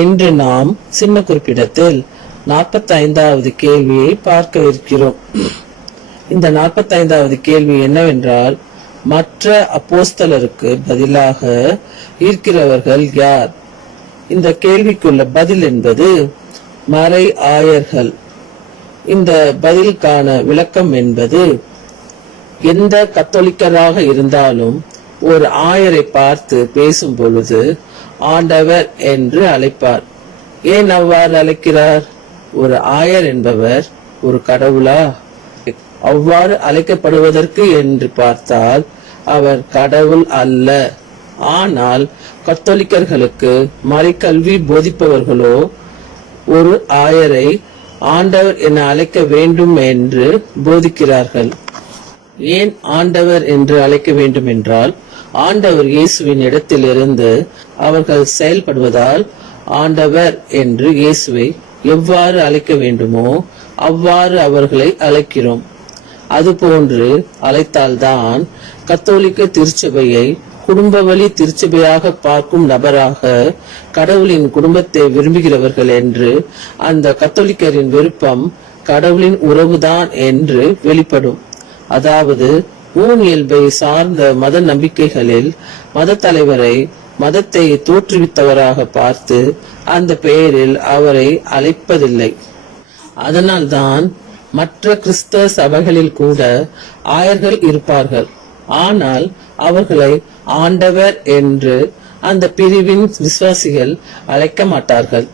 இன்று நாம் சின்ன குறிப்பிடத்தில் 45வது கேள்வியை பார்க்க இருக்கிறோம். இந்த 45வது கேள்வி என்னவென்றால், மற்ற அப்போஸ்தலருக்கு பதிலாக இருக்கிறவர்கள் யார்? இந்த கேள்விக்குள்ள பதில் என்பது மறை ஆயர்கள். இந்த பதிலுக்கான விளக்கம் என்பது, எந்த கத்தோலிக்கராக இருந்தாலும் ஒரு ஆயரை பார்த்து பேசும் பொழுது ஆண்டவர் என்று அழைப்பார். ஏன் அவ்வாறு அழைக்கிறார்? ஒரு ஆயர் என்பவர் ஒரு கடவுளா? அவ்வாறு அழைக்கப்படுவதற்கு என்று பார்த்தால் அவர் கடவுள் அல்ல. ஆனால் கத்தோலிக்கர்களுக்கு மறைக்கல்வி போதிப்பவர்களோ ஒரு ஆயரை ஆண்டவர் என அழைக்க வேண்டும் என்று போதிக்கிறார்கள். ஏன் ஆண்டவர் என்று அழைக்க வேண்டும் என்றால், ஆண்டவர் இயேசுவின் இடத்திலிருந்து அவர்கள் செயல்படுவதால் ஆண்டவர் என்று இயேசுவை எவ்வாறு அழைக்க வேண்டுமோ அவ்வாறு அவர்களை அழைக்கிறோம். அதுபோன்று அழைத்தால்தான் கத்தோலிக்க திருச்சபையை குடும்ப வழி திருச்சபையாக பார்க்கும் நபராக கடவுளின் குடும்பத்தை விரும்புகிறவர்கள் என்று, அந்த கத்தோலிக்கரின் விருப்பம் கடவுளின் உறவுதான் என்று வெளிப்படும். அதாவது இயல்பை சார்ந்த மத நம்பிக்கைகளில் மத தலைவரை மதத்தை தோற்றுவித்தவராக பார்த்து அந்த பெயரில் அவரை அழைப்பதில்லை. அதனால்தான் மற்ற கிறிஸ்தவ சபைகளில் கூட ஆயர்கள் இருப்பார்கள். ஆனால் அவர்களை ஆண்டவர் என்று அந்த பிரிவின் விசுவாசிகள் அழைக்க மாட்டார்கள்.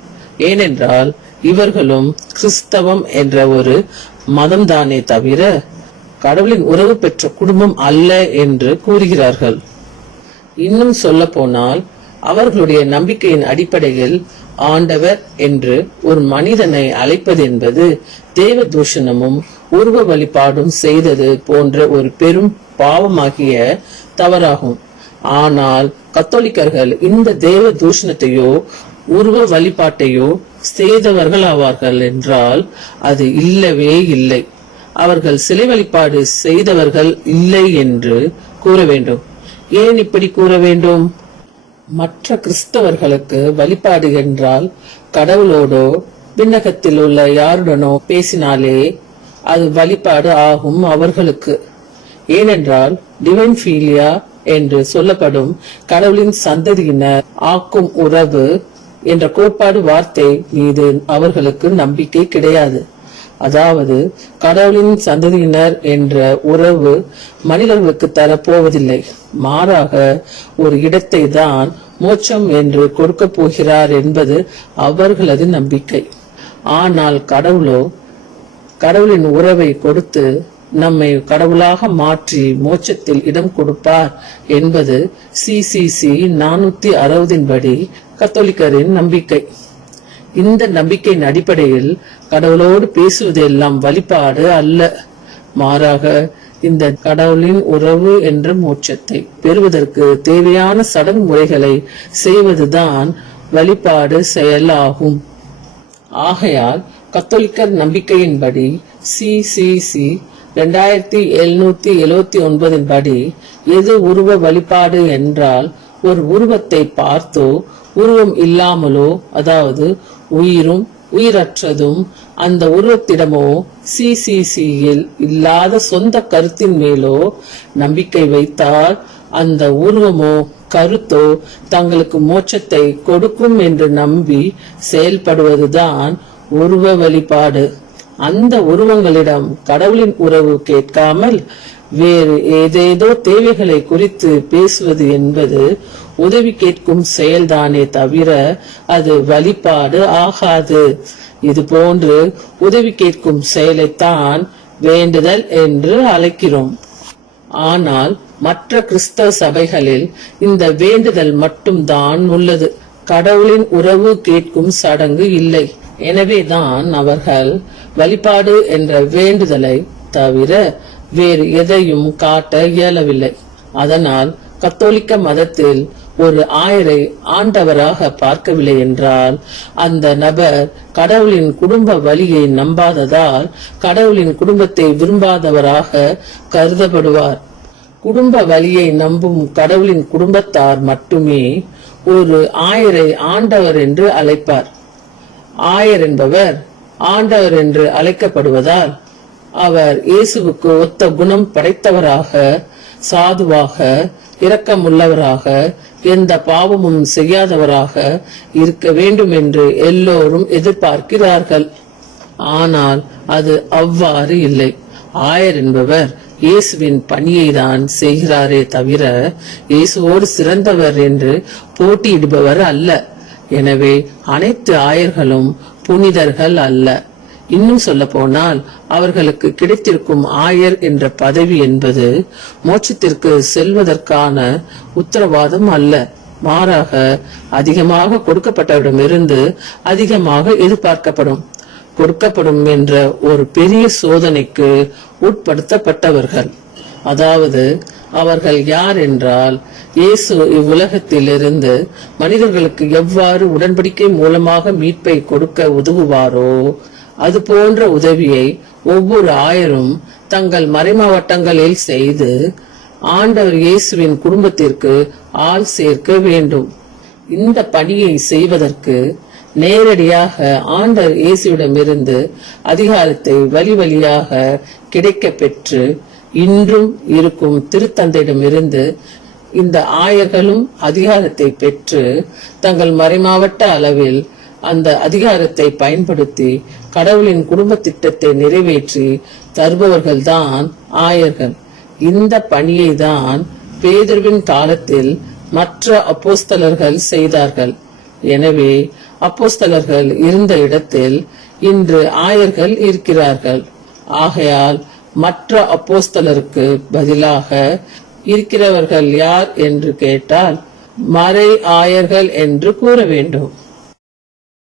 ஏனென்றால் இவர்களும் கிறிஸ்தவம் என்ற ஒரு மதம்தானே தவிர கடவுளின் உறவு பெற்ற குடும்பம் அல்ல என்று கூறுகிறார்கள். இன்னும் சொல்ல போனால் அவர்களுடைய நம்பிக்கையின் அடிப்படையில் ஆண்டவர் என்று ஒரு மனிதனை அழைப்பது என்பது தேவ தூஷணமும் உருவ வழிபாடும் செய்தது போன்ற ஒரு பெரும் பாவமாகிய தவறாகும். ஆனால் கத்தோலிக்கர்கள் இந்த தேவ தூஷணத்தையோ உருவ வழிபாட்டையோ செய்தவர்கள் ஆவார்கள் என்றால் அது இல்லவே இல்லை. அவர்கள் சிலை வழிபாடு செய்தவர்கள் இல்லை என்று கூற வேண்டும். ஏன் இப்படி கூற வேண்டும்? மற்ற கிறிஸ்தவர்களுக்கு வழிபாடு என்றால் கடவுளோடோ விண்ணகத்தில் உள்ள யாருடனோ பேசினாலே அது வழிபாடு ஆகும் அவர்களுக்கு. ஏனென்றால் டிவைன் ஃபீலியா என்று சொல்லப்படும் கடவுளின் சந்ததியினர் ஆக்கும் உறவு என்ற கோட்பாடு வார்த்தை மீது அவர்களுக்கு நம்பிக்கை கிடையாது. அதாவது கடவுளின் சந்ததியினர் என்ற உறவு மனிதர்களுக்கு தரப்போவதில்லை. மாறாக ஒரு இடத்தை தான் மோட்சம் என்று கொடுக்க போகிறார் என்பது அவர்களது நம்பிக்கை. ஆனால் கடவுளோ கடவுளின் உறவை கொடுத்து நம்மை கடவுளாக மாற்றி மோட்சத்தில் இடம் கொடுப்பார் என்பது CCC 460 படி கத்தோலிக்கரின் நம்பிக்கை. இந்த நம்பிக்கையின் அடிப்படையில் கடவுளோடு பேசுவது எல்லாம் வழிபாடு அல்ல. மாறாக இந்த கடவுளின் உறவு என்ற மோட்சத்தை பெறுவதற்கு தேவையான சடங்கு முறைகளை செய்வதுதான் வழிபாடு செயலாகும். ஆகையால் கத்தோலிக்கர் நம்பிக்கையின்படி CCC 2779 படி எது உருவ வழிபாடு என்றால், ஒரு உருவத்தை பார்த்தோ உருவம் இல்லாமலோ, அதாவது உயிரும் உயிரற்றதும் அந்த உருவத்திடமோ CCCயில் இல்லாத சொந்த கருத்தின் மேலோ நம்பிக்கை வைத்தால் அந்த உருவமோ கருத்தோ தங்களுக்கு மோட்சத்தை கொடுக்கும் என்று நம்பி செயல்படுவதுதான் உருவ வழிபாடு. அந்த உருவங்களிடம் கடவுளின் உறவு கேட்காமல் வேறு ஏதேதோ தேவைகளை குறித்து பேசுவது என்பது உதவி கேட்கும் செயல்தானே தவிர அது வழிபாடு ஆகாது. இது போன்று உதவி கேட்கும் செயலைத்தான் வேண்டுதல் என்று அழைக்கிறோம். ஆனால் மற்ற கிறிஸ்தவ சபைகளில் இந்த வேண்டுதல் மட்டும்தான் உள்ளது. கடவுளின் உறவு கேட்கும் சடங்கு இல்லை. எனவேதான் அவர்கள் வழிபாடு என்ற வேண்டுதலை தவிர வேறு எதையும் காட்ட இயலவில்லை. அதனால் கத்தோலிக்க மதத்தில் ஒரு ஆயரை ஆண்டவராக பார்க்கவில்லை என்றால் அந்த நபர் கடவுளின் குடும்ப வழியை நம்பாததால் கடவுளின் குடும்பத்தை விரும்பாதவராக கருதப்படுவார். குடும்ப வழியை நம்பும் கடவுளின் குடும்பத்தார் மட்டுமே ஒரு ஆயரை ஆண்டவர் என்று அழைப்பார். ஆயர் என்பவர் ஆண்டவர் என்று அழைக்கப்படுவதால் அவர் இயேசுவுக்கு ஒத்த குணம் படைத்தவராக, சாதுவாக, இரக்கமுள்ளவராக, எந்த பாவமும் செய்யாதவராக இருக்க வேண்டும் என்று எல்லோரும் எதிர்பார்க்கிறார்கள். ஆனால் அது அவ்வாறு இல்லை. ஆயர் என்பவர் இயேசுவின் பணியை தான் செய்கிறாரே தவிர இயேசுவோடு சிறந்தவர் என்று போட்டியிடுபவர் அல்ல. எனவே அனைத்து ஆயர்களும் புனிதர்கள் அல்ல. இன்னும் சொல்ல போனால் அவர்களுக்கு கிடைத்திருக்கும் ஆயர் என்ற பதவி என்பது மோட்சத்திற்கு செல்வதற்கான உத்தரவாதம் அல்ல. மாறாக அதிகமாக கொடுக்கப்பட்டவரிடமிருந்து அதிகமாக கொடுக்கப்படும் என்ற ஒரு பெரிய சோதனைக்கு உட்படுத்தப்பட்டவர்கள். அதாவது அவர்கள் யார் என்றால், இயேசு இவ்வுலகத்திலிருந்து மனிதர்களுக்கு எவ்வாறு உடன்படிக்கை மூலமாக மீட்பை கொடுக்க உதவுவாரோ அது போன்ற உதவியை ஒவ்வொரு ஆயரும் தங்கள் மறைமாவட்டங்களில் செய்து ஆண்டவர் இயேசுவின் குடும்பத்திற்கு ஆள் சேர்க்க வேண்டும். இந்த பணியை செய்வதற்கு நேரடியாக ஆண்டவர் இயேசுவிடமிருந்து அதிகாரத்தை வழி வழியாக கிடைக்க பெற்று இன்றும் இருக்கும் திருத்தந்தையிடமிருந்து இந்த ஆயர்களும் அதிகாரத்தை பெற்று தங்கள் மறைமாவட்ட அளவில் அந்த அதிகாரத்தை பயன்படுத்தி கடவுளின் குடும்ப திட்டத்தை நிறைவேற்றி தருபவர்கள்தான் ஆயர்கள். இந்த பணியை தான் பேதுருவின் காலத்தில் மற்ற அப்போஸ்தலர்கள் செய்தார்கள். எனவே அப்போஸ்தலர்கள் இருந்த இடத்தில் இன்று ஆயர்கள் இருக்கிறார்கள். ஆகையால் மற்ற அப்போஸ்தலருக்கு பதிலாக இருக்கிறவர்கள் யார் என்று கேட்டால் மறை ஆயர்கள் என்று கூற வேண்டும்.